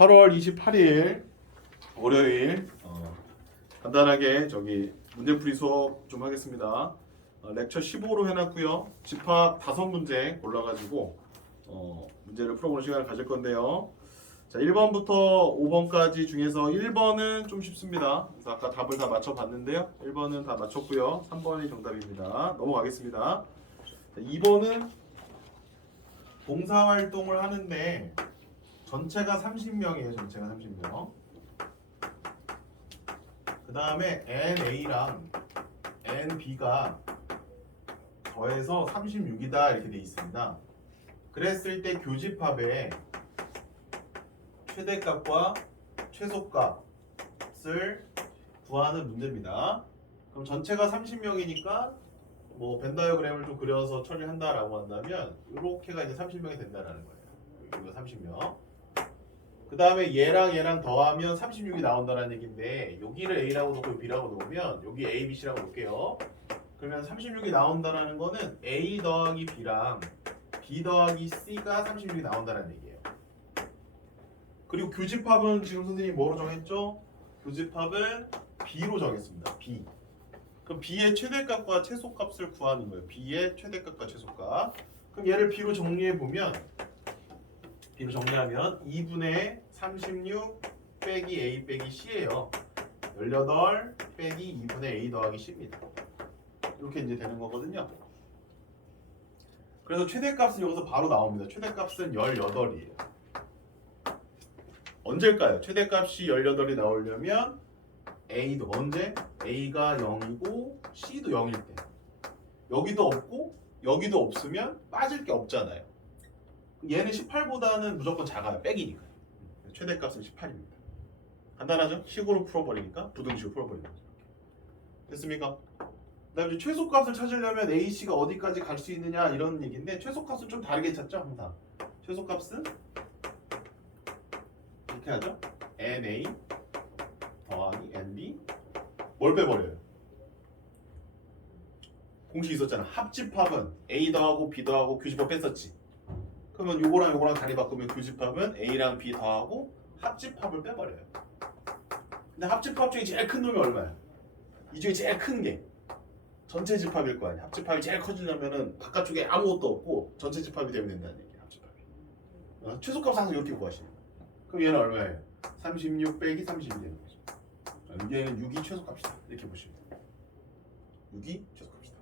8월 28일 월요일 간단하게 문제풀이 수업 좀 하겠습니다. 렉처 15로 해놨고요. 집합 5문제 골라가지고 문제를 풀어보는 시간을 가질 건데요. 자, 1번부터 5번까지 중에서 1번은 좀 쉽습니다. 그래서 아까 답을 다 맞춰봤는데요. 1번은 다 맞췄고요. 3번이 정답입니다. 넘어가겠습니다. 자, 2번은 봉사활동을 하는데 전체가 30명이에요. 전체가 30명. 그 다음에 NA랑 NB가 더해서 36이다 이렇게 돼 있습니다. 그랬을 때 교집합의 최대값과 최소값을 구하는 문제입니다. 그럼 전체가 30명이니까 벤 다이어그램을 좀 그려서 처리한다라고 한다면 이렇게가 이제 30명이 된다라는 거예요. 여기가 30명. 그 다음에 얘랑 더하면 36이 나온다는 얘기인데 여기를 A라고 놓고 B라고 놓으면 여기 A, B, C라고 놓을게요. 그러면 36이 나온다는 거는 A 더하기 B랑 B 더하기 C가 36이 나온다는 얘기예요. 그리고 교집합은 지금 선생님이 뭐로 정했죠? 교집합은 B로 정했습니다. B. 그럼 B의 최대값과 최소값을 구하는 거예요. B의 최대값과 최소값. 그럼 얘를 B로 정리해보면 B로 정리하면 2분의 36 빼기 A 빼기 C예요. 18 빼기 2분의 A 더하기 C입니다. 이렇게 이제 되는 거거든요. 그래서 최대값은 여기서 바로 나옵니다. 최대값은 18이에요. 언제일까요? 최대값이 18이 나오려면 A도 언제? A가 0이고 C도 0일 때. 여기도 없고 여기도 없으면 빠질 게 없잖아요. 얘는 18보다는 무조건 작아요. 빼기니까. 최대값은 18입니다. 간단하죠? 식으로 풀어버리니까 부등식으로 풀어버리는 거죠. 됐습니까? 그다음에 최소값을 찾으려면 AC가 어디까지 갈 수 있느냐 이런 얘기인데 최소값은 좀 다르게 찾죠 항상. 최소값은 이렇게 하죠. NA 더하기 NB 뭘 빼버려요? 공식 있었잖아. 합집합은 A 더하고 B 더하고 교집합 뺐었지. 그러면 요거랑 다리 바꾸면 교집합은 A랑 B 더하고 합집합을 빼버려요. 근데 합집합 중에 제일 큰 놈이 얼마야? 이 중에 제일 큰 게 전체 집합일 거 아니야. 합집합이 제일 커지려면은 바깥쪽에 아무것도 없고 전체 집합이 되면 된다는 얘기야. 합집합이. 최소값 항상 이렇게 구하시는 거야. 그럼 얘는 얼마예요? 36 빼기 32 되는 거죠. 얘는 6이 최소값이다. 이렇게 보시면 돼요. 6이 최소값이다.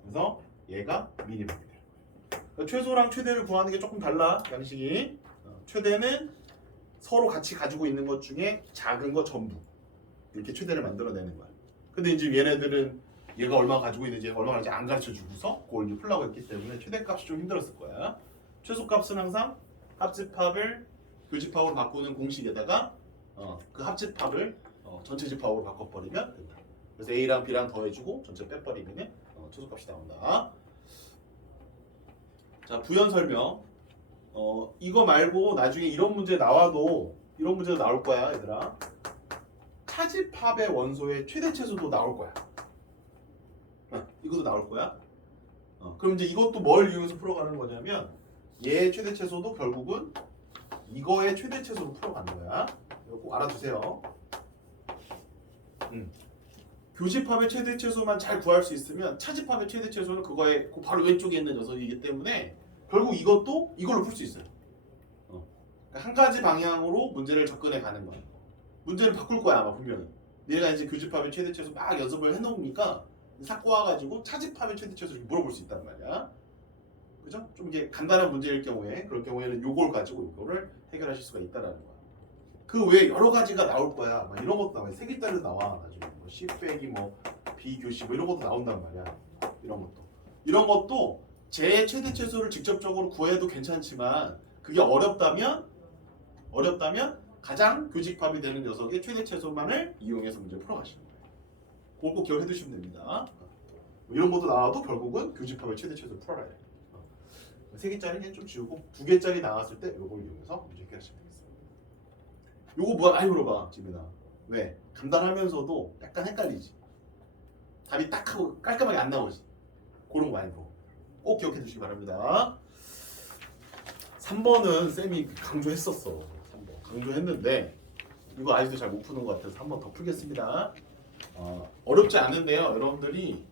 그래서 얘가 미니멈이 돼요. 그러니까 최소랑 최대를 구하는 게 조금 달라. 양식이. 최대는 서로 같이 가지고 있는 것 중에 작은 거 전부 이렇게 최대를 만들어내는 거야. 근데 이제 얘네들은 얘가 얼마 가지고 있는지 얘가 얼마 가지고 안 가르쳐 주고서 그걸 이제 풀라고 했기 때문에 최대값이 좀 힘들었을 거야. 최소값은 항상 합집합을 교집합으로 바꾸는 공식에다가 그 합집합을 전체 집합으로 바꿔버리면 된다. 그래서 A랑 B랑 더해주고 전체 빼버리면 최소값이 나온다. 자, 부연 설명. 이거 말고 나중에 이런 문제 나와도 이런 문제도 나올 거야, 얘들아. 차집합의 원소의 최대 최소도 나올 거야. 이것도 나올 거야. 그럼 이제 이것도 뭘 이용해서 풀어가는 거냐면 얘의 최대 최소도 결국은 이거의 최대 최소로 풀어가는 거야. 이거 꼭 알아두세요. 교집합의 최대 최소만 잘 구할 수 있으면 차집합의 최대 최소는 그거의 그 바로 왼쪽에 있는 녀석이기 때문에 결국 이것도 이걸로 풀 수 있어요. 그러니까 한 가지 방향으로 문제를 접근해 가는 거야. 문제를 바꿀 거야 아마 분명히. 내가 이제 교집합의 최대 최소 막 연습을 해놓으니까 싹 꼬아가지고 차집합의 최대 최소를 물어볼 수 있단 말이야. 그죠? 좀 이게 간단한 문제일 경우에 그럴 경우에는 요걸 가지고 이거를 해결하실 수가 있다라는 거야. 그 외에 여러 가지가 나올 거야. 막 이런 것도 나와요. 세 개짜리도 나와. 나중에 C 빼기 B 교시 이런 것도 나온단 말이야. 이런 것도 제 최대 최소를 직접적으로 구해도 괜찮지만 그게 어렵다면 가장 교집합이 되는 녀석의 최대 최소만을 이용해서 문제 풀어가시는 거예요. 그걸 꼭 기억해 두시면 됩니다. 이런 것도 나와도 결국은 교집합의 최대 최소를 풀어야 돼요. 세 개짜리는 좀 지우고 두 개짜리 나왔을 때 이걸 이용해서 문제 해결하시면 되겠습니다. 요거 뭐 많이 물어봐 지민아. 왜? 간단하면서도 약간 헷갈리지. 답이 딱 하고 깔끔하게 안 나오지. 그런 거 많이 물어. 꼭 기억해 주시기 바랍니다. 3번은 쌤이 강조했었어. 3번 정도 했는데 이거 아직도 잘 못 푸는 것 같아서 한 번 더 풀겠습니다. 어렵지 않은데요. 여러분들이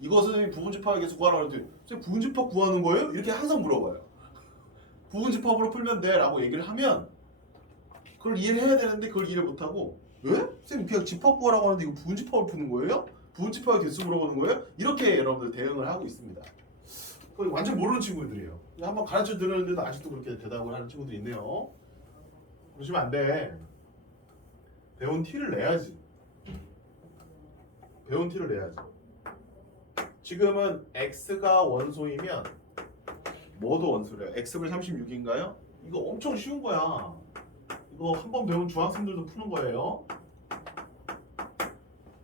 이거 선생님 부분집합에 계속 구하라고 하는데 선생님 부분집합 구하는 거예요? 이렇게 항상 물어봐요. 부분집합으로 풀면 돼 라고 얘기를 하면 그걸 이해를 해야 되는데 그걸 이해를 못하고 왜? 선생님 그냥 집합 구하라고 하는데 이거 부분집합을 푸는 거예요? 부분집합의 개수 물어보는 거예요? 이렇게 여러분들 대응을 하고 있습니다. 완전 모르는 친구들이에요. 한번 가르쳐 드렸는데도 아직도 그렇게 대답을 하는 친구들이 있네요. 그러시면 안 돼. 배운 티를 내야지. 배운 티를 내야지. 지금은 x가 원소이면 뭐도 원소래요? x분 36인가요? 이거 엄청 쉬운 거야. 이거 한 번 배운 중학생들도 푸는 거예요.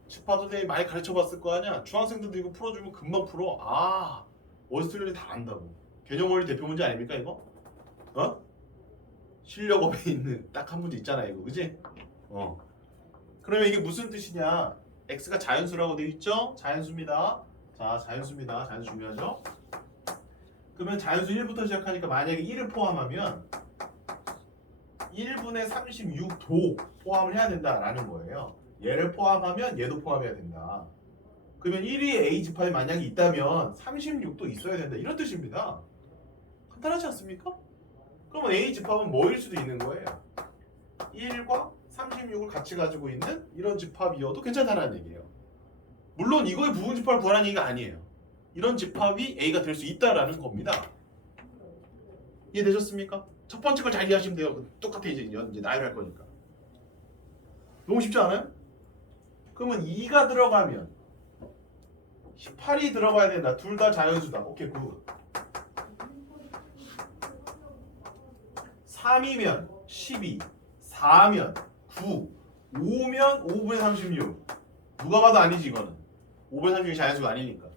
집합 선생님이 많이 가르쳐봤을 거 아니야? 중학생들도 이거 풀어주면 금방 풀어. 원소들이 다 안다고. 개념 원리 대표 문제 아닙니까 이거? 실력업에 있는 딱 한 문제 있잖아 이거, 그지? 그러면 이게 무슨 뜻이냐? x가 자연수라고 되어 있죠? 자연수입니다. 자, 자연수입니다. 자연수 중요하죠? 그러면 자연수 1부터 시작하니까 만약에 1을 포함하면 1분의 36도 포함을 해야 된다라는 거예요. 얘를 포함하면 얘도 포함해야 된다. 그러면 1위 A 집합이 만약에 있다면 36도 있어야 된다. 이런 뜻입니다. 간단하지 않습니까? 그러면 A 집합은 뭐일 수도 있는 거예요. 1과 36을 같이 가지고 있는 이런 집합이어도 괜찮다는 얘기예요. 물론 이거의 부분 집합을 구하라는 얘기가 아니에요. 이런 집합이 A가 될 수 있다라는 겁니다. 이해되셨습니까? 첫 번째 걸 잘 이해하시면 돼요. 똑같아 이제 나열할 거니까. 너무 쉽지 않아요? 그러면 2가 들어가면 18이 들어가야 된다. 둘 다 자연수다. 오케이, 굿. 3이면 12, 4면 9, 5면 5분의 36. 누가 봐도 아니지 이거는. 5분의 36이 자연수가 아니니까.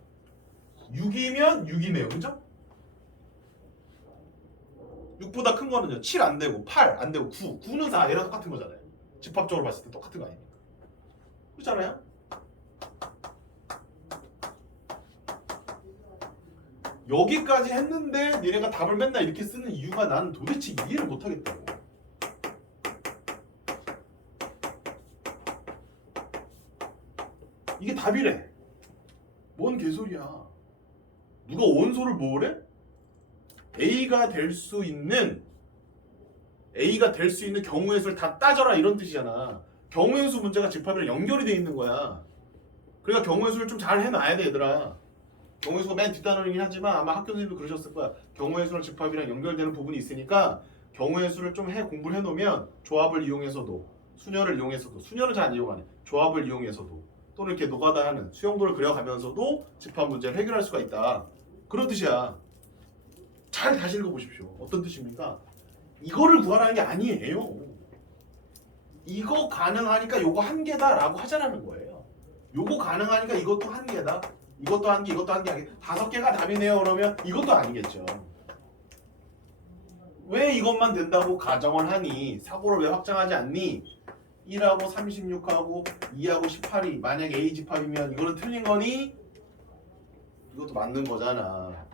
6이면 6이네요. 그죠? 6보다 큰 거는요. 7 안 되고 8 안 되고 9. 9는 4. 얘랑 똑같은 거잖아요. 집합적으로 봤을 때 똑같은 거 아닙니까? 그렇잖아요? 여기까지 했는데 니네가 답을 맨날 이렇게 쓰는 이유가 나는 도대체 이해를 못하겠다고. 이게 답이래. 뭔 개소리야. 누가 원소를 뭐래? A가 될 수 있는 경우의 수를 다 따져라 이런 뜻이잖아. 경우의 수 문제가 집합이랑 연결이 돼 있는 거야. 그러니까 경우의 수를 좀 잘 해놔야 돼 얘들아. 경우의 수가 맨 뒷단원이긴 하지만 아마 학교 선생님도 그러셨을 거야. 경우의 수랑 집합이랑 연결되는 부분이 있으니까 경우의 수를 좀 공부를 해놓으면 조합을 이용해서도 순열을 이용해서도 순열은 잘 안 이용하네. 조합을 이용해서도 또는 이렇게 노가다 하는 수용도를 그려가면서도 집합 문제를 해결할 수가 있다. 그런 뜻이야. 잘 다시 읽어보십시오. 어떤 뜻입니까? 이거를 구하라는 게 아니에요. 이거 가능하니까 요거 한 개다라고 하자라는 거예요. 요거 가능하니까 이것도 한 개다. 이것도 한 개, 이것도 한 개, 5개가 답이네요. 그러면 이것도 아니겠죠. 왜 이것만 된다고 가정을 하니? 사고를 왜 확장하지 않니? 1하고 36하고 2하고 18이 만약에 A 집합이면 이거는 틀린 거니? 이것도 맞는 거잖아.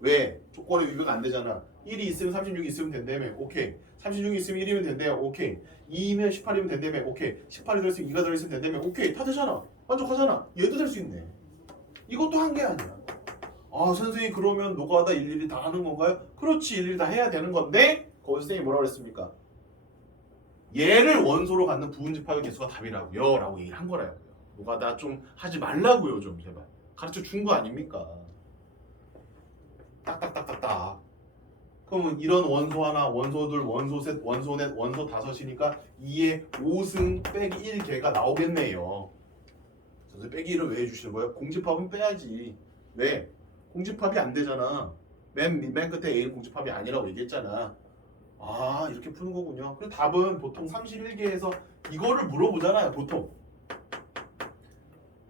왜? 조건이 위배가 안 되잖아. 1이 있으면 36이 있으면 된다며. 오케이. 36이 있으면 1이면 된대요. 오케이. 2이면 18이면 된다며. 오케이. 18이 들어있으면 2가 들어있으면 된다며. 오케이. 다 되잖아. 만족하잖아. 얘도 될 수 있네. 이것도 한 게 아니야. 선생님 그러면 노가다 일일이 다 하는 건가요? 그렇지. 일일이 다 해야 되는 건데 거기서 선생님이 뭐라고 그랬습니까? 얘를 원소로 갖는 부분집합의 개수가 답이라고요 라고 얘기를 한 거라고요. 노가다 좀 하지 말라고요 좀 제발. 가르쳐 준 거 아닙니까? 딱딱딱딱딱. 그러면 이런 원소 하나, 원소 둘, 원소 셋, 원소 넷, 원소 다섯이니까 2에 5승 빼기 1개가 나오겠네요. 그래서 빼기 1을 왜 해주시는 거예요? 공집합은 빼야지. 왜? 공집합이 안 되잖아. 맨 끝에 A는 공집합이 아니라고 얘기했잖아. 이렇게 푸는 거군요. 그럼 답은 보통 31개에서 이거를 물어보잖아요. 보통.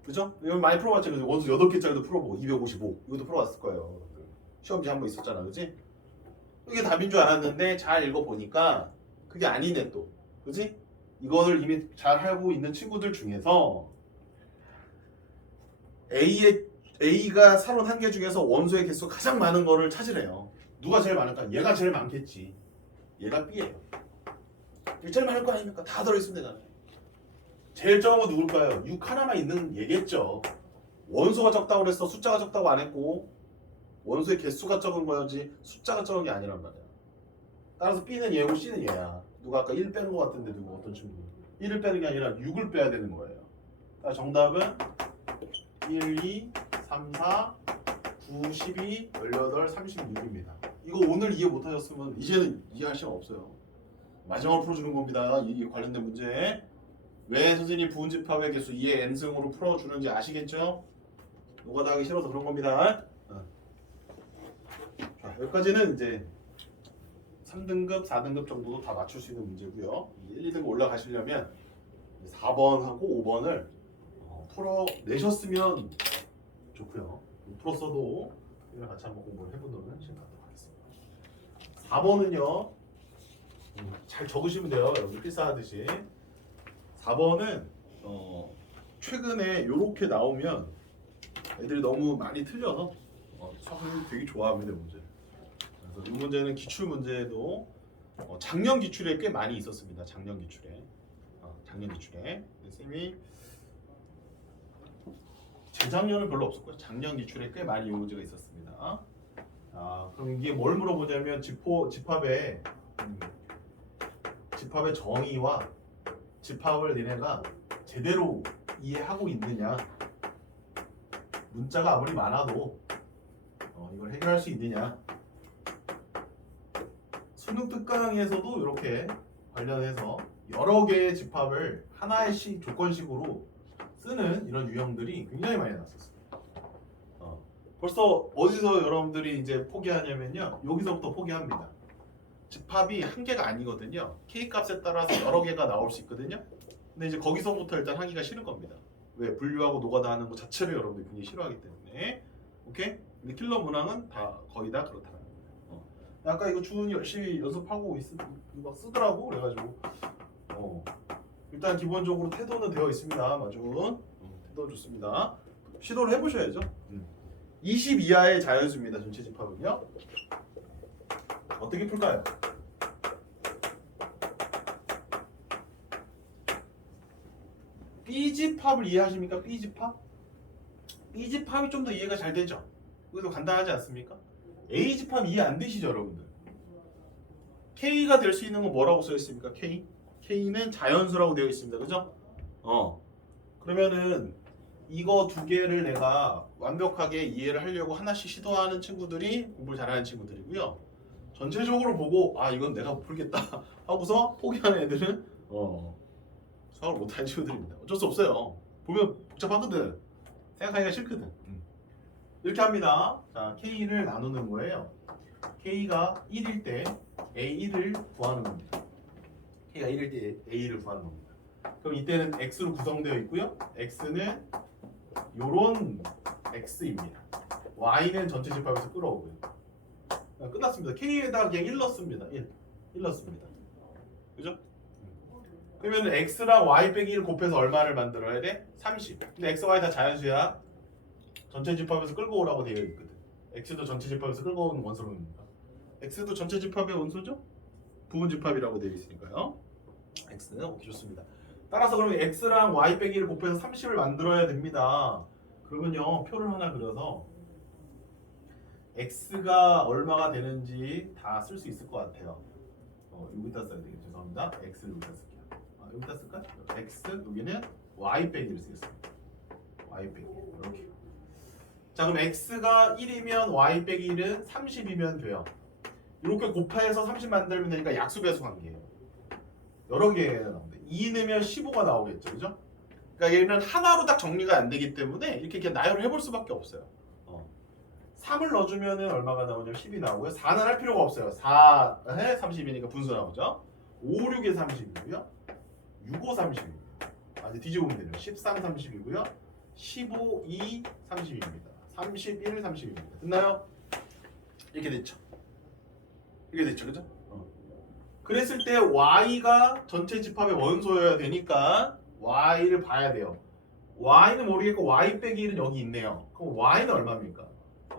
그죠? 이거 많이 풀어봤죠. 원소 8개짜리도 풀어보고 255 이것도 풀어봤을 거예요. 시험지 한번 있었잖아. 그지? 이게 답인 줄 알았는데 잘 읽어보니까 그게 아니네 또. 그지? 이거를 이미 잘 알고 있는 친구들 중에서 A가 사론 한 개 중에서 원소의 개수가 가장 많은 거를 찾으래요. 누가 제일 많을까? 얘가 제일 많겠지. 얘가 B예요. 일절만 할 거 아닙니까? 다 들어있으면 되잖아요. 제일 적은 건 누굴까요? 6 하나만 있는 얘겠죠. 원소가 적다고 그랬어. 숫자가 적다고 안 했고 원소의 개수가 적은 거지 숫자가 적은 게 아니란 말이야. 따라서 B는 얘고 C는 얘야. 누가 아까 1 빼는 거 같은데 누구 어떤 친구 1을 빼는 게 아니라 6을 빼야 되는 거예요. 정답은 1, 2, 3, 4, 9, 12, 18, 36입니다. 이거 오늘 이해 못하셨으면 이제는 이해할 시간 없어요. 마지막으로 풀어주는 겁니다. 이 관련된 문제. 왜 선생님이 부분집합의 개수 2의 n승으로 풀어주는지 아시겠죠? 노가다 하기 싫어서 그런 겁니다. 자, 여기까지는 이제 3등급, 4등급 정도도 다 맞출 수 있는 문제고요. 1, 2등급 올라가시려면 4번하고 5번을 풀어내셨으면 좋고요. 못 풀었어도 이랑 같이 한번 공부를 해보도록 시간 갖도록 하겠습니다. 4번은요. 잘 적으시면 돼요. 여러분 필사하듯이. 4번은 최근에 이렇게 나오면 애들이 너무 많이 틀려서 수학생들이 되게 좋아합니다. 문제. 그래서 이 문제는 기출 문제도 작년 기출에 꽤 많이 있었습니다. 작년 기출에. 선생님이 재작년은 별로 없었고요. 작년 기출에 꽤 많이 이 문제가 있었습니다. 그럼 이게 뭘 물어보냐면 집합의 정의와 집합을 니네가 제대로 이해하고 있느냐, 문자가 아무리 많아도 이걸 해결할 수 있느냐. 수능 특강에서도 이렇게 관련해서 여러 개의 집합을 하나씩 조건식으로 쓰는 이런 유형들이 굉장히 많이 나왔었어요. 벌써 어디서 여러분들이 이제 포기하냐면요, 여기서부터 포기합니다. 집합이 한 개가 아니거든요. K 값에 따라서 여러 개가 나올 수 있거든요. 근데 이제 거기서부터 일단 하기가 싫은 겁니다. 왜? 분류하고 노가다 하는 것 자체를 여러분들이 굉장히 싫어하기 때문에. 오케이? 근데 킬러 문항은 다 거의 다 그렇다는 거예요. 아까 이거 주은이 열심히 연습하고 막 쓰더라고. 그래가지고 일단 기본적으로 태도는 되어 있습니다. 마준 태도 좋습니다. 시도를 해보셔야죠. 20 이하의 자연수입니다. 전체 집합은요. 어떻게 풀까요? B집합을 이해하십니까? B집합? B집합이 좀 더 이해가 잘 되죠? 그래도 간단하지 않습니까? A집합 이해 안 되시죠, 여러분들? K가 될 수 있는 건 뭐라고 써 있습니까? K? K는 자연수라고 되어 있습니다. 그죠? 그러면은 이거 두 개를 내가 완벽하게 이해를 하려고 하나씩 시도하는 친구들이 공부를 잘하는 친구들이고요. 전체적으로 보고 이건 내가 못 풀겠다 하고서 포기하는 애들은 수학을 못하는 친구들입니다. 어쩔 수 없어요. 보면 복잡하거든. 생각하기가 싫거든. 이렇게 합니다. 자, K를 나누는 거예요. K가 1일 때 A1을 구하는 겁니다. K가 1일 때 A를 구하는 겁니다. 그럼 이때는 X로 구성되어 있고요. X는 요런 X입니다. Y는 전체 집합에서 끌어오고요. 끝났습니다. K에다가 그냥 1 넣습니다. 1 넣습니다. 그죠? 그러면 X랑 Y 빼기 1 곱해서 얼마를 만들어야 돼? 30. 근데 X, Y 다 자연수야. 전체 집합에서 끌고 오라고 되어 있거든. X도 전체 집합에서 끌고 오는 원소입니다. X도 전체 집합의 원소죠? 부분 집합이라고 되어 있으니까요. X는 오케이, 좋습니다. 따라서 그러면 X랑 Y 빼기 1 곱해서 30을 만들어야 됩니다. 그러면요, 표를 하나 그려서 X가 얼마가 되는지 다 쓸 수 있을 것 같아요. 여기다 써야 되겠죠. 죄송합니다. X를 여기다 쓸게요. 여기다 쓸까요? X, 여기는 Y 빼기를 쓰겠습니다. Y 빼기 이렇게. 자, 그럼 X가 1이면 Y 빼기 1은 30이면 돼요. 이렇게 곱해서 30 만들면 되니까 약수배수 관계예요. 여러 개가 나옵니다. 2 넣으면 15가 나오겠죠. 그죠? 그러니까 얘는 하나로 딱 정리가 안 되기 때문에 이렇게 그냥 나열을 해볼 수밖에 없어요. 3을 넣어주면 얼마가 나오냐면 10이 나오고요. 4는 할 필요가 없어요. 4에 30이니까 분수 나오죠. 5, 6에 30이고요. 6, 5, 30입니다. 이제 뒤집으면 되네요. 13, 30이고요. 15, 2, 30입니다. 31, 30입니다. 됐나요? 이렇게 됐죠. 이렇게 됐죠. 그죠? 그랬을 때 Y가 전체 집합의 원소여야 되니까 Y를 봐야 돼요. Y는 모르겠고 Y 빼기 1은 여기 있네요. 그럼 Y는 얼마입니까?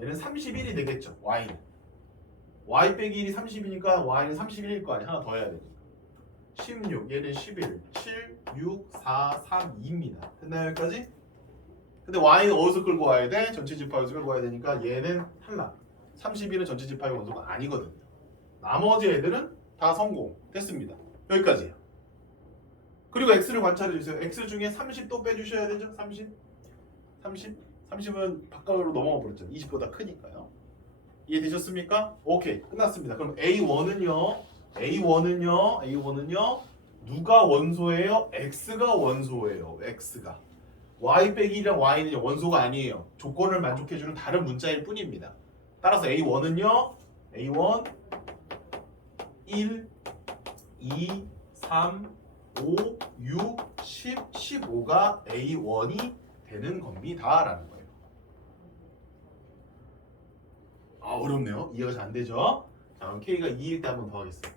얘는 31이 되겠죠. Y는. Y 빼기 1이 30이니까 Y는 31일 거 아니야. 하나 더 해야 되니까. 16, 얘는 11, 7, 6, 4, 3, 2입니다. 됐나요 여기까지? 근데 y는 어디서 끌고 와야 돼? 전체 집합에서 끌고 와야 되니까 얘는 탈락. 32는 전체 집합의 원소가 아니거든요. 나머지 애들은 다 성공. 됐습니다. 여기까지예요. 그리고 x를 관찰해 주세요. x 중에 30 또 빼주셔야 되죠? 30? 30은 바깥으로 넘어가 버렸죠. 20보다 크니까요. 이해되셨습니까? 오케이. 끝났습니다. 그럼 A1은요 누가 원소예요? x가 원소예요. x가. y 빼기 1이랑 y는 원소가 아니에요. 조건을 만족해주는 다른 문자일 뿐입니다. 따라서 A1은요 A1 1, 2, 3, 5, 6, 10, 15가 A1이 되는 겁니다 라는 거예요. 아 어렵네요. 이해가 잘 안 되죠? 자 그럼 K가 2일 때 한 번 더 하겠습니다.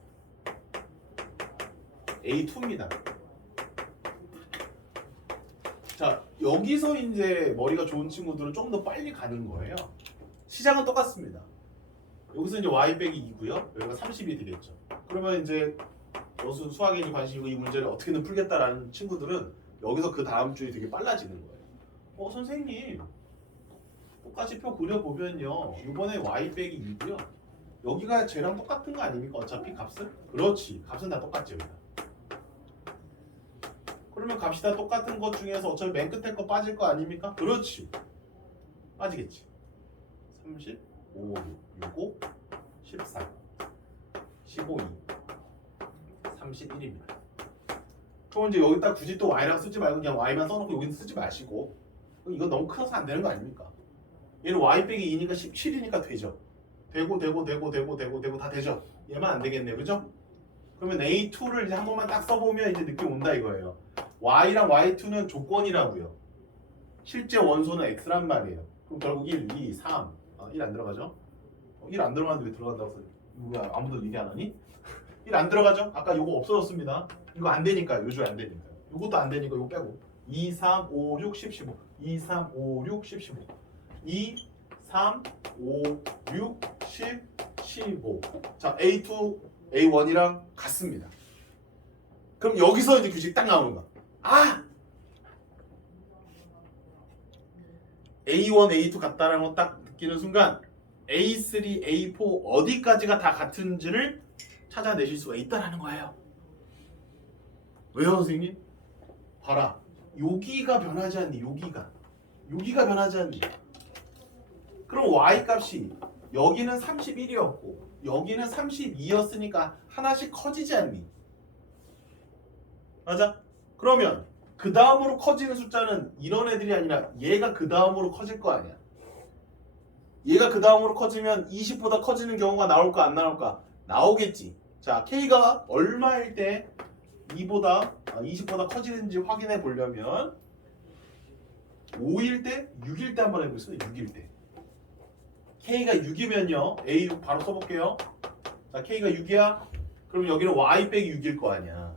A2입니다. 자 여기서 이제 머리가 좋은 친구들은 좀 더 빨리 가는 거예요. 시작은 똑같습니다. 여기서 이제 y 빼기 2고요. 여기가 30이 되겠죠. 그러면 이제 무슨 수학에 관심이고 이 문제를 어떻게든 풀겠다라는 친구들은 여기서 그 다음 줄이 되게 빨라지는 거예요. 선생님 똑같이 표 그려보면요. 이번에 y 빼기 2고요. 여기가 쟤랑 똑같은 거 아닙니까? 어차피 값은? 그렇지. 값은 다 똑같죠. 여기다. 그러면 값이 다 똑같은 것 중에서 어차피 맨 끝에 거 빠질 거 아닙니까? 그렇지. 빠지겠지. 30, 5, 6, 5, 14, 15, 2, 31입니다. 그럼 이제 여기다 굳이 또 y랑 쓰지 말고 그냥 y만 써놓고 여기는 쓰지 마시고 이거 너무 커서 안 되는 거 아닙니까? 얘는 y 빼기 2니까 17이니까 되죠. 되고 다 되죠. 얘만 안 되겠네요. 그죠? 그러면 A2를 이제 한 번만 딱 써보면 이제 느낌 온다 이거예요. y랑 y2는 조건이라고요. 실제 원소는 x란 말이에요. 그럼 결국 1, 2, 3 1 안 들어가죠? 1 안 들어가는데 왜 들어간다고 써? 뭐야 아무도 얘기 안 하니? 1 안 들어가죠? 아까 요거 없어졌습니다. 이거 안 되니까 요즘 안 되니까. 요것도 안 되니까 요거 빼고 2, 3, 5, 6, 10, 15 2, 3, 5, 6, 10, 15 2, 3, 5, 6, 10, 15 자 A2, A1이랑 같습니다. 그럼 여기서 이제 규칙 딱 나오는 거야. A1, A2 같다라는 거 딱 느끼는 순간 A3, A4 어디까지가 다 같은지를 찾아내실 수가 있다라는 거예요. 왜요 선생님? 봐라. 여기가 변하지 않니? 여기가 변하지 않니? 그럼 Y 값이 여기는 31이었고 여기는 32였으니까 하나씩 커지지 않니? 맞아? 그러면 그 다음으로 커지는 숫자는 이런 애들이 아니라 얘가 그 다음으로 커질 거 아니야. 얘가 그 다음으로 커지면 20보다 커지는 경우가 나올까 안 나올까? 나오겠지. 자, K가 얼마일 때 20보다 커지는지 확인해 보려면 5일 때, 6일 때 한번 해보겠습니다. 6일 때. K가 6이면요. A 바로 써볼게요. 자, K가 6이야. 그럼 여기는 Y 빼기 6일 거 아니야.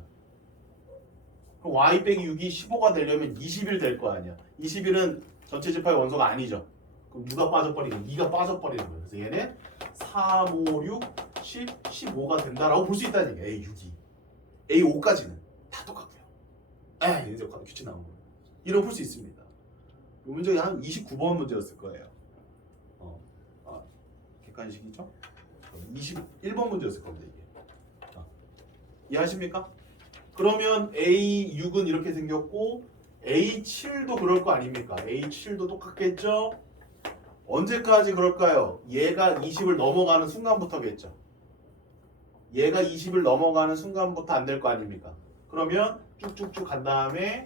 그럼 y 빼기 6이 15가 되려면 20일 될 거 아니야. 20일은 전체 집합의 원소가 아니죠. 그럼 누가 빠져버리는? 2가 빠져버리는 거예요. 그래서 얘는 3, 5, 6, 10, 15가 된다라고 볼 수 있다는 얘기야. A6이. A5까지는 다 똑같고요. 이제 규칙 나온 거예요. 이런 풀 수 있습니다. 이 문제가 한 29번 문제였을 거예요. 객관식이죠? 21번 문제였을 겁니다. 이게. 이해하십니까? 그러면 A6은 이렇게 생겼고 A7도 그럴 거 아닙니까? A7도 똑같겠죠? 언제까지 그럴까요? 얘가 20을 넘어가는 순간부터겠죠. 얘가 20을 넘어가는 순간부터 안 될 거 아닙니까? 그러면 쭉쭉쭉 간 다음에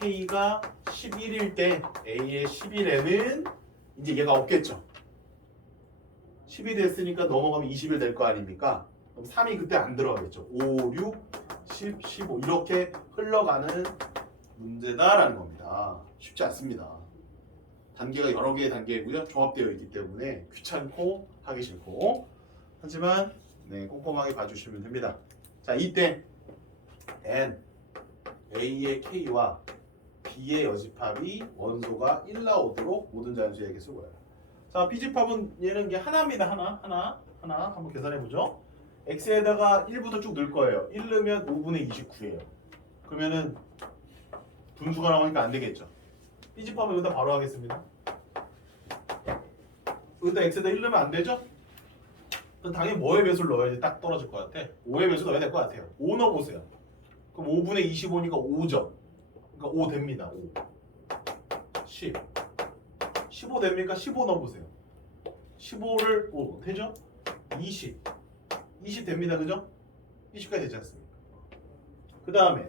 K가 11일 때 A의 11에는 이제 얘가 없겠죠. 10이 됐으니까 넘어가면 20일 될 거 아닙니까? 그럼 3이 그때 안 들어가겠죠. 5, 6, 10, 15 이렇게 흘러가는 문제다라는 겁니다. 쉽지 않습니다. 단계가 여러 개의 단계고요. 조합되어 있기 때문에 귀찮고 하기 싫고 하지만 꼼꼼하게 봐주시면 됩니다. 자, 이때 N, A의 K와 B의 여집합이 원소가 1 나오도록 모든 자연수에게 쓰고요. 자, B집합은 얘는 이게 하나입니다. 하나 한번 계산해 보죠. x에다가 1부터 쭉 넣을 거예요. 1 넣으면 5분의 29예요. 그러면은 분수가 나오니까 안 되겠죠. 삐집하면 여기다 바로 하겠습니다. 여기다 x에다 1 넣으면 안 되죠? 그럼 당연히 뭐의 배수를 넣어야지 딱 떨어질 것 같아. 5의 배수 넣어야 될 것 같아요. 5 넣어보세요. 그럼 5분의 25니까 5죠. 그러니까 5 됩니다. 5. 10. 15 됩니까? 15 넣어보세요. 15를 5 되죠? 20. 20 됩니다. 그죠? 20까지 되지 않습니까? 그 다음에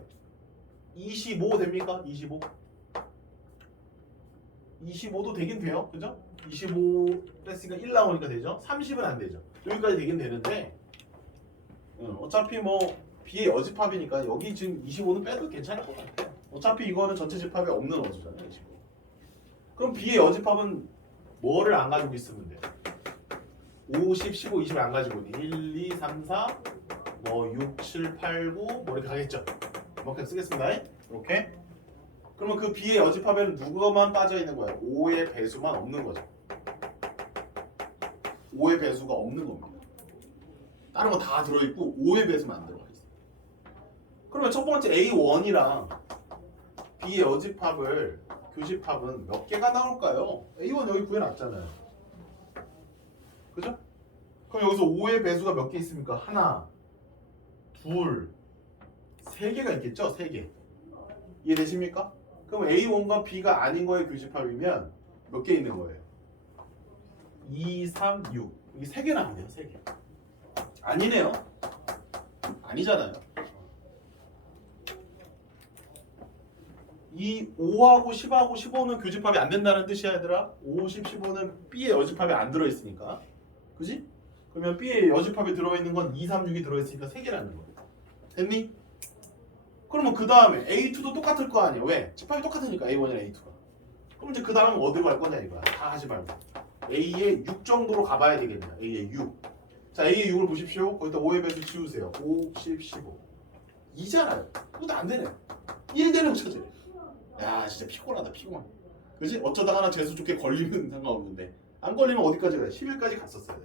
25 됩니까? 25. 25도 되긴 돼요. 그죠? 25 했으니까 1 나오니까 되죠? 30은 안 되죠. 여기까지 되긴 되는데 어차피 뭐 B의 여집합이니까 여기 지금 25는 빼도 괜찮을 것 같아요. 어차피 이거는 전체 집합에 없는 어수잖아요. 지금. 그럼 B의 여집합은 뭐를 안 가지고 있으면 돼요? 50, 15, 20을 안 가지고 있는 1, 2, 3, 4, 뭐 6, 7, 8, 9 뭐 이렇게 가겠죠. 이렇게 쓰겠습니다. 이렇게. 그러면 그 B의 여집합에는 누구만 빠져 있는 거예요? 5의 배수만 없는 거죠. 5의 배수가 없는 겁니다. 다른 거 다 들어있고 5의 배수만 안 들어가 있어요. 그러면 첫 번째 A1이랑 B의 여집합을 교집합은 몇 개가 나올까요? A1 여기 구해놨잖아요. 그죠? 그럼 여기서 5의 배수가 몇 개 있습니까? 하나, 둘, 세 개가 있겠죠? 세 개. 이해되십니까? 그럼 A1과 B가 아닌 거의 교집합이면 몇 개 있는 거예요? 2, 3, 6. 이게 세 개 나오네요. 세 개. 아니네요. 아니잖아요. 이 5하고 10하고 15는 교집합이 안 된다는 뜻이야 얘들아. 5, 10, 15는 B의 여집합에 안 들어있으니까. 그지? 그러면 B의 여집합에 들어있는 건 2, 3, 6이 들어있으니까 3개라는 거야. 됐니? 그러면 그 다음에 A2도 똑같을 거 아니야. 왜? 집합이 똑같으니까 A1이랑 A2가. 그럼 이제 그 다음은 어디로 갈 거냐 이거야. 다 하지 말고 A의 6 정도로 가봐야 되겠냐. A의 6. 자, A의 6을 보십시오. 거기다 5의 배수 지우세요. 5, 10, 15. 2잖아요. 그것도 안 되네. 1 되는 거 찾아야 돼. 야, 진짜 피곤하다. 피곤해. 그지? 어쩌다가 하나 재수 좋게 걸리면 상관없는데 안 걸리면 어디까지 가요? 11까지 갔었어야 돼.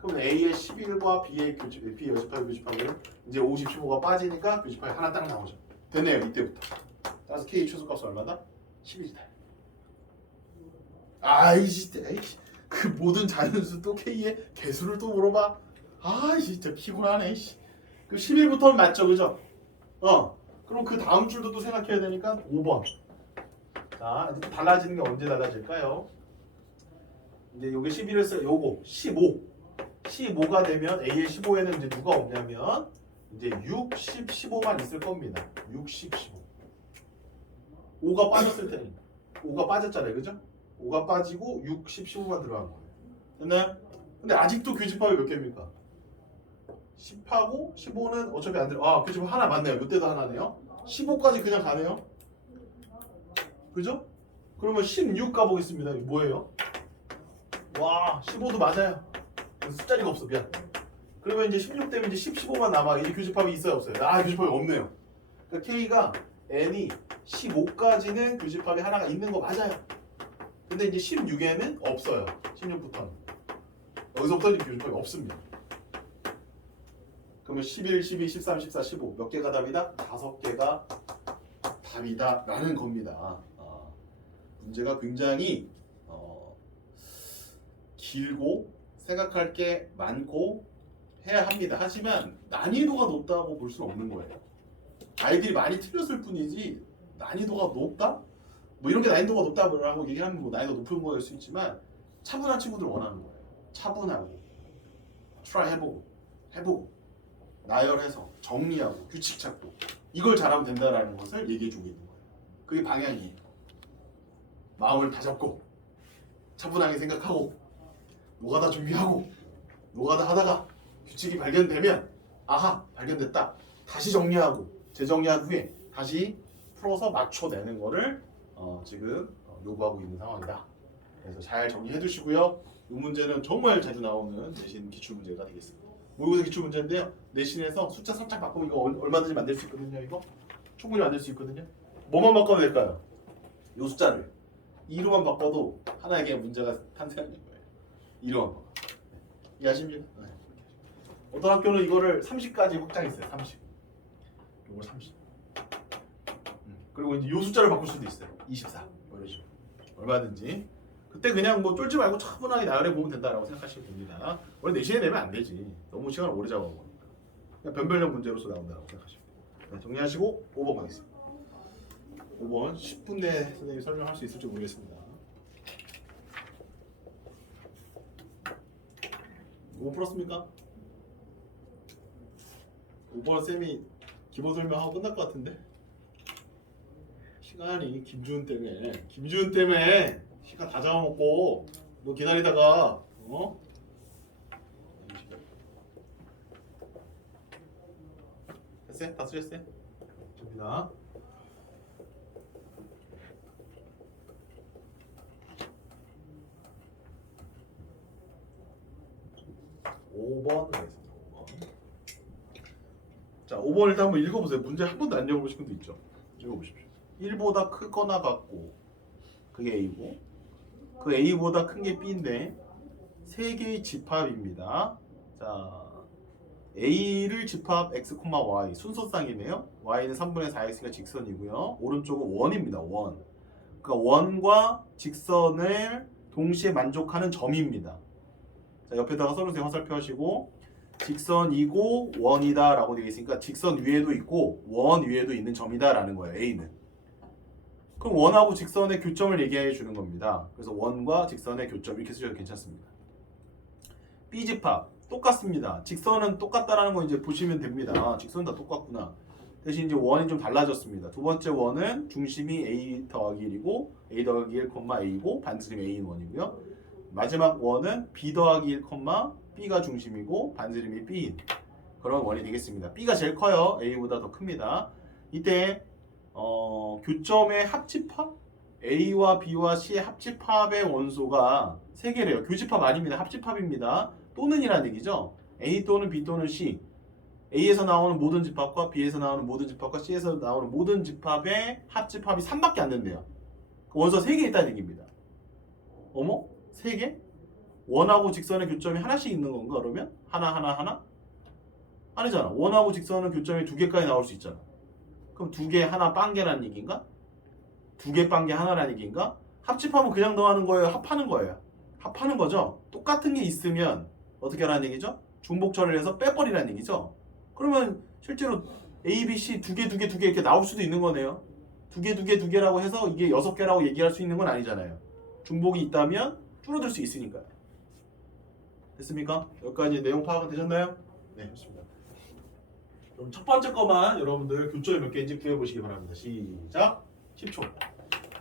그럼 A의 11과 B의 여집합의 교집합은 이제 50, 15가 빠지니까 교집합이 하나 딱 나오죠. 됐네요. 이때부터. 따라서 K 최소값은 얼마다? 11이다. 아이씨, 그 모든 자연수 또 K의 개수를 또 물어봐. 아, 진짜 피곤하네. 그 11부터는 맞죠, 그죠? 그럼 그 다음 줄도 또 생각해야 되니까 5번. 자, 이제 달라지는 게 언제 달라질까요? 이제 요게 11에서 요거 15. 15가 되면 A의 15에는 이제 누가 없냐면 이제 6, 10, 15만 있을 겁니다. 6, 10, 15. 5가 빠졌을 때는 5가 빠졌잖아요, 그죠? 5가 빠지고 6, 10, 15만 들어간 거예요. 됐나요? 근데 아직도 교집합이 몇 개입니까? 10하고 15는 어차피 안 들어. 아, 교집합 하나 맞네요. 이때도 하나네요. 15까지 그냥 가네요. 그죠? 그러면 16 가보겠습니다. 이거 뭐예요? 와, 15도 맞아요. 숫자리가 없어. 미안. 그러면 이제 16 되면 이제 10, 15만 남아. 이제 교집합이 있어요, 없어요? 아, 교집합이 없네요. 그러니까 K가 N이 15까지는 교집합이 하나가 있는 거 맞아요. 근데 이제 16에는 없어요. 16부터는. 여기서부터 이제 교집합이 없습니다. 그러면 11, 12, 13, 14, 15 몇 개가 답이다? 5개가 답이다 라는 겁니다. 문제가 굉장히 길고 생각할 게 많고 해야 합니다. 하지만 난이도가 높다고 볼 수는 없는 거예요. 아이들이 많이 틀렸을 뿐이지 난이도가 높다? 뭐 이런 게 난이도가 높다고 얘기하면 뭐 난이도가 높은 거일 수 있지만 차분한 친구들 원하는 거예요. 차분하고 트라이 해보고 나열해서 정리하고 규칙 찾고 이걸 잘하면 된다라는 것을 얘기해주고 있는 거예요. 그게 방향이에요. 마음을 다잡고 차분하게 생각하고 노가다 준비하고 노가다 하다가 규칙이 발견되면 아하 발견됐다 다시 정리하고 재정리한 후에 다시 풀어서 맞춰내는 거를 지금 요구하고 있는 상황이다. 그래서 잘 정리해 두시고요. 이 문제는 정말 자주 나오는 내신 기출문제가 되겠습니다. 모의고사 기출문제인데요. 내신에서 숫자 살짝 바꾸면 이거 얼마든지 만들 수 있거든요. 이거 충분히 만들 수 있거든요. 뭐만 바꿔도 될까요? 이 숫자를 2로만 바꿔도 하나의 문제가 탄생하는 거예요. 2로만 바꿔. 이해하십니까? 네. 어떤 학교는 이거를 30까지 확장했어요. 30. 이걸 30. 그리고 이제 요 숫자를 바꿀 수도 있어요. 24. 뭐 이런 식으로. 얼마든지. 그때 그냥 뭐 쫄지 말고 차분하게 나열해 보면 된다라고 생각하시면 됩니다. 원래 내신에 내면 안 되지. 너무 시간을 오래 잡아먹으니까 그냥 변별력 문제로서 나온다고 생각하시면 돼요. 네, 정리하시고 5번 가겠습니다. 5번 10분 내에 선생님이 설명할 수 있을지 모르겠습니다. 5번 풀었습니까? 5번 쌤이 기본 설명하고 끝날 것 같은데? 시간이 김주은 때문에 시간 다 잡아먹고 너 기다리다가 됐어요? 다 쓰셨어요? 접니다. 5번 가겠습니다. 5번. 자, 5번 일단 한번 읽어보세요. 문제 한 번도 안 읽어보신 분도 있죠. 읽어보십시오. 1보다 크거나 같고 그게 A고 그 A보다 큰 게 B인데 세 개의 집합입니다. 자, A를 집합 x, y 순서쌍이네요. y는 3분의 4x가 직선이고요. 오른쪽은 원입니다. 원. 그러니까 원과 직선을 동시에 만족하는 점입니다. 자, 옆에다가 써주세요. 화살표 하시고 직선이고 원이다 라고 되어 있으니까 직선 위에도 있고 원 위에도 있는 점이다 라는 거예요. A는. 그럼 원하고 직선의 교점을 얘기해 주는 겁니다. 그래서 원과 직선의 교점 이렇게 쓰셔도 괜찮습니다. B집합 똑같습니다. 직선은 똑같다라는 거 이제 보시면 됩니다. 직선은 다 똑같구나. 대신 이제 원이 좀 달라졌습니다. 두 번째 원은 중심이 A 더하기 1이고 A 더하기 1, A고 반지름이 A인 원이고요. 마지막 원은 B 더하기 1, B가 중심이고 반지름이 B인 그런 원이 되겠습니다. B가 제일 커요. A보다 더 큽니다. 이때 교점의 합집합? A와 B와 C의 합집합의 원소가 3개래요. 교집합 아닙니다. 합집합입니다. 또는 이라는 얘기죠. A 또는 B 또는 C. A에서 나오는 모든 집합과 B에서 나오는 모든 집합과 C에서 나오는 모든 집합의 합집합이 3밖에 안 된대요. 원소 3개 있다는 얘기입니다. 어머? 3개? 원하고 직선의 교점이 하나씩 있는 건가 그러면? 하나? 아니잖아. 원하고 직선은 교점이 2개까지 나올 수 있잖아. 그럼 2개 하나 빵개라는 얘기인가? 2개 빵개 하나라는 얘기인가? 합집하면 그냥 더하는 거예요? 합하는 거예요? 합하는 거죠? 똑같은 게 있으면 어떻게 하라는 얘기죠? 중복 처리를 해서 빼버리라는 얘기죠? 그러면 실제로 A, B, C 2개 이렇게 나올 수도 있는 거네요. 2개라고 해서 이게 6개라고 얘기할 수 있는 건 아니잖아요. 중복이 있다면 줄어들 수 있으니까요. 됐습니까? 여기까지 내용 파악은 되셨나요? 네, 좋습니다. 그럼 첫 번째 거만 여러분들 교점이 몇 개인지 구해보시기 바랍니다. 시작! 10초.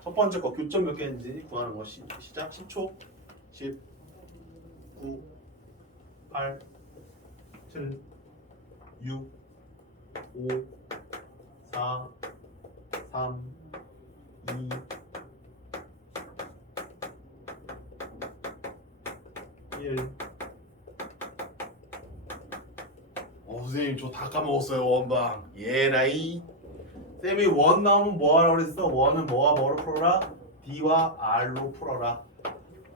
첫 번째 거 교점 몇 개인지 구하는 거 시작! 10초. 10, 9, 8, 7, 6, 5, 4, 3, 2, 1. 선생님 저 다 까먹었어요. 원방. 예라이. 쌤이 원 나오면 뭐 하라고 그랬어? 원은 뭐와 뭐로 풀어라? D와 R로 풀어라.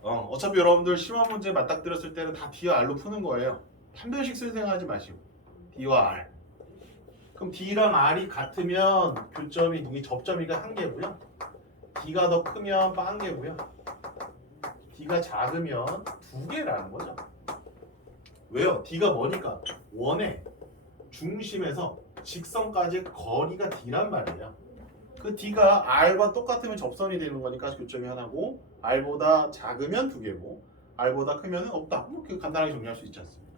어차피 여러분들 심화 문제 맞닥뜨렸을 때는 다 D와 R로 푸는 거예요. 판별식 쓸 생각하지 마시고 D와 R. 그럼 D랑 R이 같으면 교점이 누기 접점이가 1개고요. D가 더 크면 빵개고요. D가 작으면 2개라는 거죠. 왜요? D가 뭐니까? 원의 중심에서 직선까지 거리가 D란 말이에요. 그 D가 R과 똑같으면 접선이 되는 거니까 교점이 하나고 R보다 작으면 2개고 R보다 크면 없다. 이렇게 간단하게 정리할 수 있지 않습니까?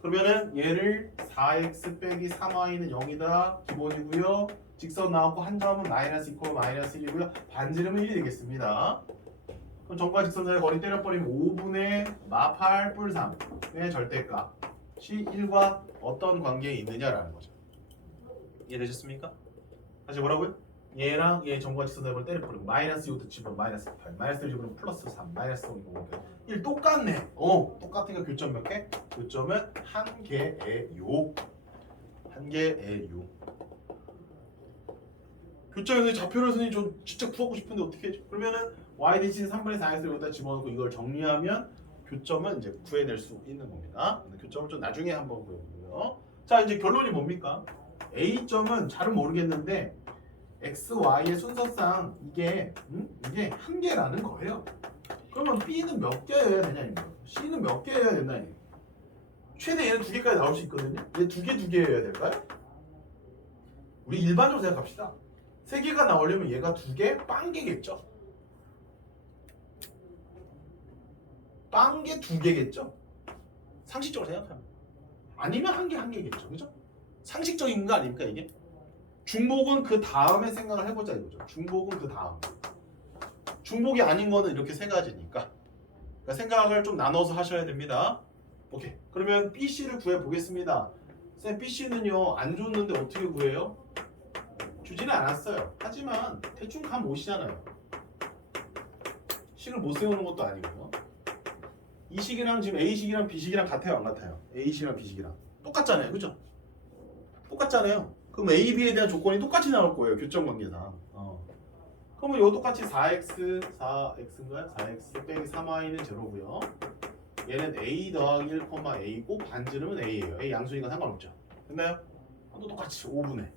그러면은 얘를 4x 빼기 3y는 0이다. 기본이고요. 직선 나왔고 한 점은 마이너스 2, 마이너스 1이고요. 반지름은 1이 되겠습니다. 그럼 점과 직선 사이 거리 때려버리면 5분의 마8 뿔 3의 절대값이 1과 어떤 관계에 있느냐라는 거죠. 이해되셨습니까? 다시 뭐라고요? 얘랑 얘 점과 직선 사이 거리 때려버리면 마이너스 2부터 집으면 마이너스 8, 마이너스 1 집으면 플러스 3, 마이너스 3이고 1 똑같네. 똑같으니까 교점 몇 개? 교점은 1개예요. 1개예요. 교점에서 좌표를 선생님 좀 진짜 구하고 싶은데 어떻게 해줘? 그러면은 y 대신 3분의 4x를 여기다 집어넣고 이걸 정리하면 교점은 이제 구해낼 수 있는 겁니다. 교점을 좀 나중에 한번 구해보고요. 자, 이제 결론이 뭡니까? A점은 잘은 모르겠는데 X, Y의 순서상 이게 한계라는 거예요. 그러면 B는 몇 개여야 되냐 이거. C는 몇 개여야 된다 이거. 최대 얘는 2개까지 나올 수 있거든요. 얘 2개여야 될까요? 우리 일반적으로 생각합시다. 3개가 나오려면 얘가 2개, 빵개겠죠? 빵개 2개겠죠? 상식적으로 생각하면. 아니면 한 개겠죠. 그죠? 상식적인 거 아닙니까 이게? 중복은 그 다음에 생각을 해보자 이거죠. 중복은 그 다음. 중복이 아닌 거는 이렇게 3가지니까. 그러니까 생각을 좀 나눠서 하셔야 됩니다. 오케이. 그러면 BC를 구해보겠습니다. 쌤, BC는요 안 줬는데 어떻게 구해요? 주지는 않았어요. 하지만 대충 감 오시잖아요. 식을 못 세우는 것도 아니고요. 이 식이랑 지금 A식이랑 B식이랑 같아요 안 같아요? A식이랑 B식이랑 똑같잖아요. 그죠? 똑같잖아요. 그럼 A, B에 대한 조건이 똑같이 나올 거예요. 교점 관계상. 그러면 이거 똑같이 4X, 4X인가요? 4X 빼기 3Y는 제로고요. 얘는 A 더하기 1, A고 반지름은 A예요. A 양수니까 상관없죠. 됐나요? 또 똑같이 5분의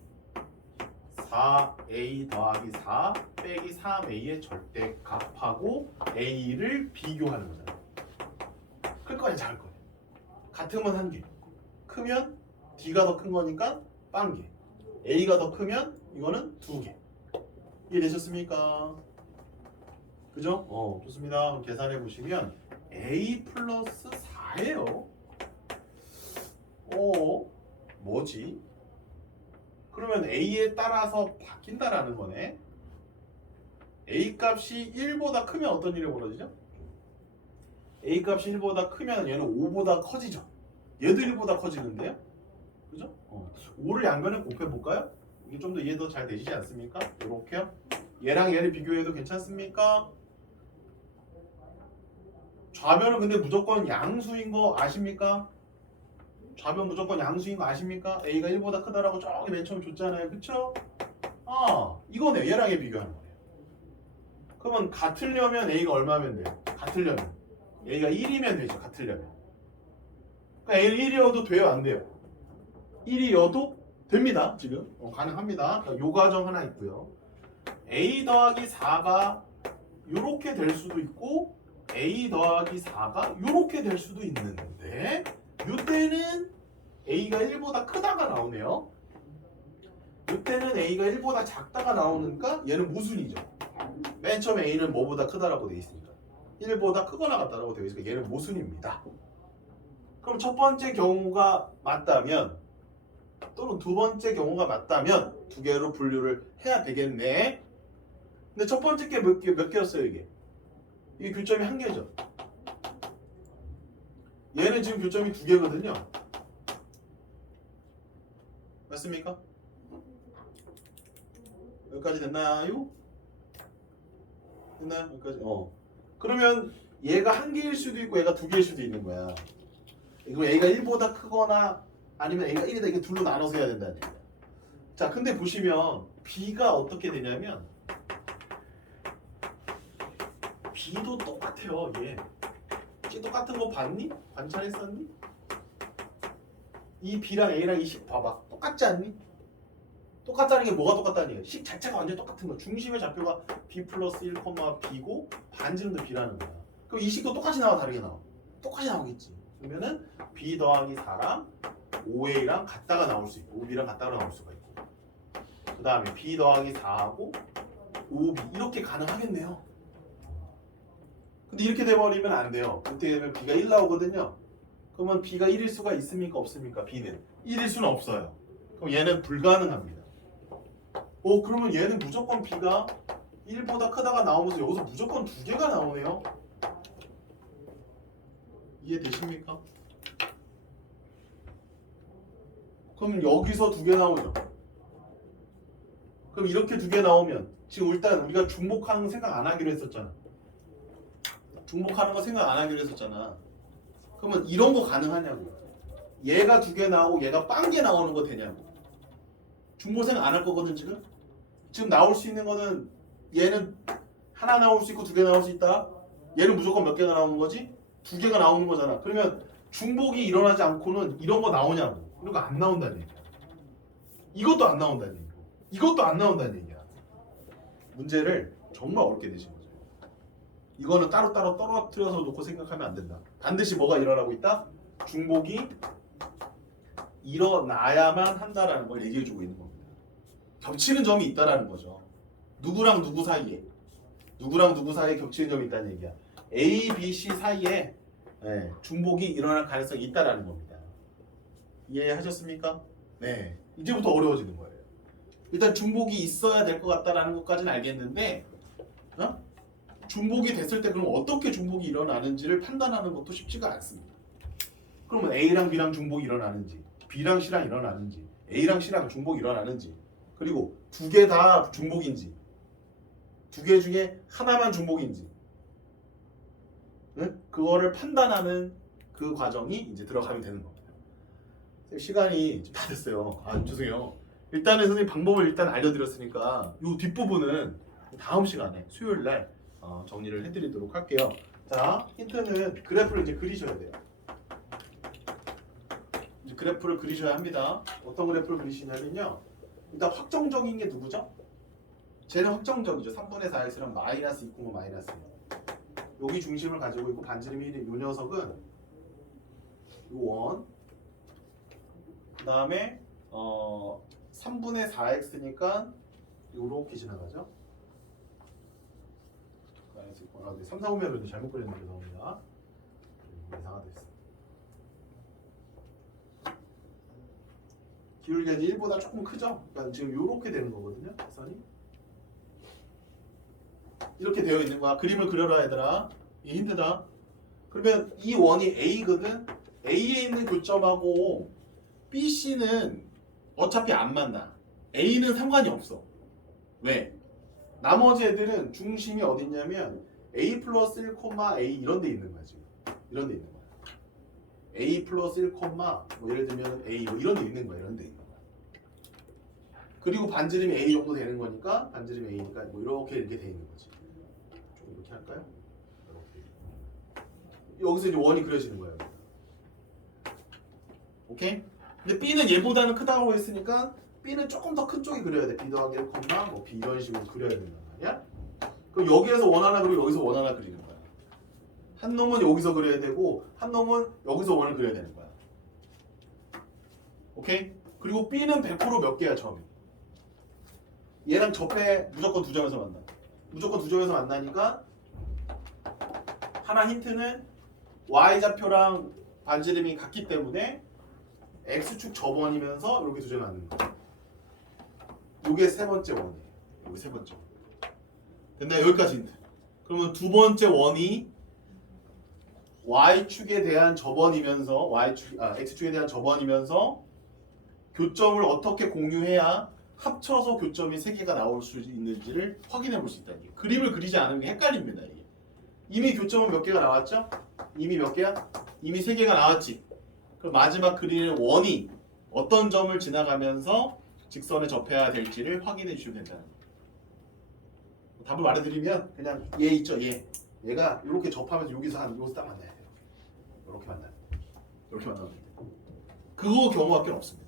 4A 더하기 4 빼기 3A의 절대값하고 A를 비교하는 거잖아요. 클 거 아니야 작을 거예요. 같으면 1개, 크면 D가 더 큰 거니까 빵개, A가 더 크면 이거는 2개. 이해되셨습니까? 그죠? 좋습니다. 그럼 계산해 보시면 A 플러스 4예요. 뭐지? 그러면 A에 따라서 바뀐다라는 거네. A 값이 1보다 크면 어떤 일이 벌어지죠? A 값이 1보다 크면 얘는 5보다 커지죠. 얘도 1보다 커지는데요. 그죠? 5를 양변에 곱해볼까요? 이게 좀 더 이해도 잘 되시지 않습니까? 이렇게요. 얘랑 얘를 비교해도 괜찮습니까? 좌변은 근데 무조건 양수인 거 아십니까? 좌변 무조건 양수인 거 아십니까? A가 1보다 크다라고 저기 맨 처음 줬잖아요. 그쵸? 이거네. 얘랑 얘 비교하는 거예요. 그러면 같으려면 A가 얼마면 돼요? 같으려면 A가 1이면 되죠. 같으려면. 그러니까 A는 1이어도 돼요? 안 돼요? 1이어도 됩니다. 지금 가능합니다. 그러니까 요 과정 하나 있고요. A 더하기 4가 요렇게 될 수도 있고 A 더하기 4가 요렇게 될 수도 있는데 요때는 A가 1보다 크다가 나오네요. 요때는 A가 1보다 작다가 나오니까 얘는 모순이죠. 맨 처음에 A는 뭐보다 크다라고 되어 있으니까 1보다 크거나 같다라고 되어 있으니까 얘는 모순입니다. 그럼 첫 번째 경우가 맞다면 또는 두 번째 경우가 맞다면 두 개로 분류를 해야 되겠네. 근데 첫 번째 게 몇 개였어요 이게? 이게 교점이 1개죠. 얘는 지금 교점이 2개거든요. 맞습니까? 여기까지 됐나요? 됐나요? 여기까지? 그러면 얘가 1개일 수도 있고 얘가 2개일 수도 있는 거야. 이거 A가 1보다 크거나 아니면 A가 1이다 이게 둘로 나눠서 해야 된다는 얘기야. 자, 근데 보시면 B가 어떻게 되냐면 B도 똑같아요. 얘. C 똑같은 거 봤니? 관찰했었니? 이 B랑 A랑 이 식 봐봐. 똑같지 않니? 똑같다는 게 뭐가 똑같다는 얘기야? 식 자체가 완전 똑같은 거야. 중심의 좌표가 B 플러스 1, B고 반지름도 B라는 거야. 그럼 이 식도 똑같이 나와 다르게 나와? 똑같이 나오겠지. 그러면은 B 더하기 4랑 5A랑 같다가 나올 수 있고 5B랑 같다가 나올 수가 있고 그 다음에 B 더하기 4하고 5B 이렇게 가능하겠네요. 근데 이렇게 돼버리면 안 돼요. 그때 되면 B가 1 나오거든요. 그러면 B가 1일 수가 있습니까? 없습니까? B는 1일 수는 없어요. 그럼 얘는 불가능합니다. 그러면 얘는 무조건 B가 1보다 크다가 나오면서 여기서 무조건 2개가 나오네요. 이해되십니까? 그럼 여기서 2개 나오죠. 그럼 이렇게 2개 나오면 지금 일단 우리가 중복하는 거 생각 안 하기로 했었잖아. 중복하는 거 생각 안 하기로 했었잖아. 그러면 이런 거 가능하냐고. 얘가 2개 나오고 얘가 빵개 나오는 거 되냐고. 중복 생각 안 할 거거든 지금. 지금 나올 수 있는 거는 얘는 하나 나올 수 있고 2개 나올 수 있다. 얘는 무조건 몇 개가 나오는 거지? 두 개가 나오는 거잖아. 그러면 중복이 일어나지 않고는 이런 거 나오냐고. 이런 거 안 나온다는 얘기야. 이것도 안 나온다는 얘기고 이것도 안 나온다는 얘기야. 문제를 정말 어렵게 내신 거죠. 이거는 따로따로 떨어뜨려서 놓고 생각하면 안 된다. 반드시 뭐가 일어나고 있다? 중복이 일어나야만 한다라는 걸 얘기해주고 있는 겁니다. 겹치는 점이 있다라는 거죠. 누구랑 누구 사이에 겹치는 점이 있다는 얘기야. A, B, C 사이에 중복이 일어날 가능성이 있다라는 겁니다. 이해하셨습니까? 네. 이제부터 어려워지는 거예요. 일단 중복이 있어야 될 것 같다라는 것까지는 알겠는데, 중복이 됐을 때 그럼 어떻게 중복이 일어나는지를 판단하는 것도 쉽지가 않습니다. 그러면 A랑 B랑 중복이 일어나는지, B랑 C랑 일어나는지, A랑 C랑 중복이 일어나는지, 그리고 두 개 다 중복인지, 두 개 중에 하나만 중복인지, 그거를 판단하는 그 과정이 이제 들어가면 되는 겁니다. 시간이 다 됐어요. 죄송해요. 일단은 선생님 방법을 일단 알려드렸으니까 이 뒷부분은 다음 시간에 수요일 날 정리를 해드리도록 할게요. 자, 힌트는 그래프를 이제 그리셔야 돼요. 이제 그래프를 그리셔야 합니다. 어떤 그래프를 그리시냐면요. 일단 확정적인 게 누구죠? 쟤는 확정적이죠. 3분의 4x랑 마이너스 2, 마이너스 1. 여기 중심을 가지고 있고 반지름이 1인 이 녀석은 요 원. 그 다음에 3분의 4x니까 요렇게 지나가죠. 3, 4, 5면은 잘못 그렸는데 죄송합니다. 이상하다 했어. 기울기가 1보다 조금 크죠? 그러니까 지금 요렇게 되는 거거든요. 선이 이렇게 되어 있는 거야. 그림을 그려라 얘들아. 이게 힘들다. 그러면 이 원이 A거든. A에 있는 교점하고 BC는 어차피 안 만나. A는 상관이 없어. 왜? 나머지 애들은 중심이 어디 있냐면 A 플러스 1, A 이런 데 있는 거야 지금. 이런 데 있는 거야. A 플러스 1, 뭐 예를 들면 A 뭐 이런 데 있는 거야. 이런 데 있는 거야. 그리고 반지름이 A 정도 되는 거니까 반지름이 A니까 뭐 이렇게 돼 있는 거지. 좀 이렇게 할까요? 이렇게. 여기서 이제 원이 그려지는 거예요. 오케이? 근데 B는 얘보다는 크다고 했으니까 B는 조금 더 큰 쪽이 그려야 돼. B 더하기 1, 뭐 B 이런 식으로 그려야 된단 말이야. 그럼 여기에서 원 하나 그리고 여기서 원 하나 그리는 거야. 한 놈은 여기서 그려야 되고 한 놈은 여기서 원을 그려야 되는 거야. 오케이? 그리고 B는 100% 몇 개야 처음에. 얘랑 접해 무조건 두 점에서 만나. 무조건 두 점에서 만나니까 하나 힌트는 Y좌표랑 반지름이 같기 때문에 X축 접원이면서 이렇게 두 점에 맞는 거야. 요게 세 번째 원이에요. 요게 세 번째 원. 됐나요? 여기까지 힌트. 그러면 두 번째 원이 Y축에 대한 접원이면서 X축에 대한 접원이면서 교점을 어떻게 공유해야 합쳐서 교점이 세 개가 나올 수 있는지를 확인해 볼 수 있다. 이게. 그림을 그리지 않으면 헷갈립니다. 이게. 이미 교점은 몇 개가 나왔죠? 이미 몇 개야? 이미 세 개가 나왔지. 그럼 마지막 그리는 원이 어떤 점을 지나가면서 직선에 접해야 될지를 확인해 주시면 된다는 거예요. 답을 말해드리면 그냥 얘 있죠? 얘가 이렇게 접하면서 여기서 딱 만나야 돼요. 이렇게 만나요. 이렇게 만나면 돼요. 그거 경우밖에 없습니다.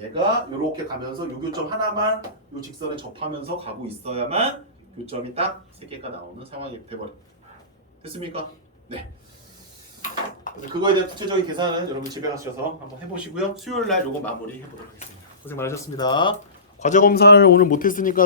얘가 이렇게 가면서 요 교점 하나만 요 직선에 접하면서 가고 있어야만 교점이 딱 3개가 나오는 상황이 돼버립니다. 됐습니까? 네. 그래서 그거에 대한 구체적인 계산은 여러분 집에 가셔서 한번 해보시고요. 수요일 날 요거 마무리 해보도록 하겠습니다. 고생 많으셨습니다. 과제 검사를 오늘 못했으니까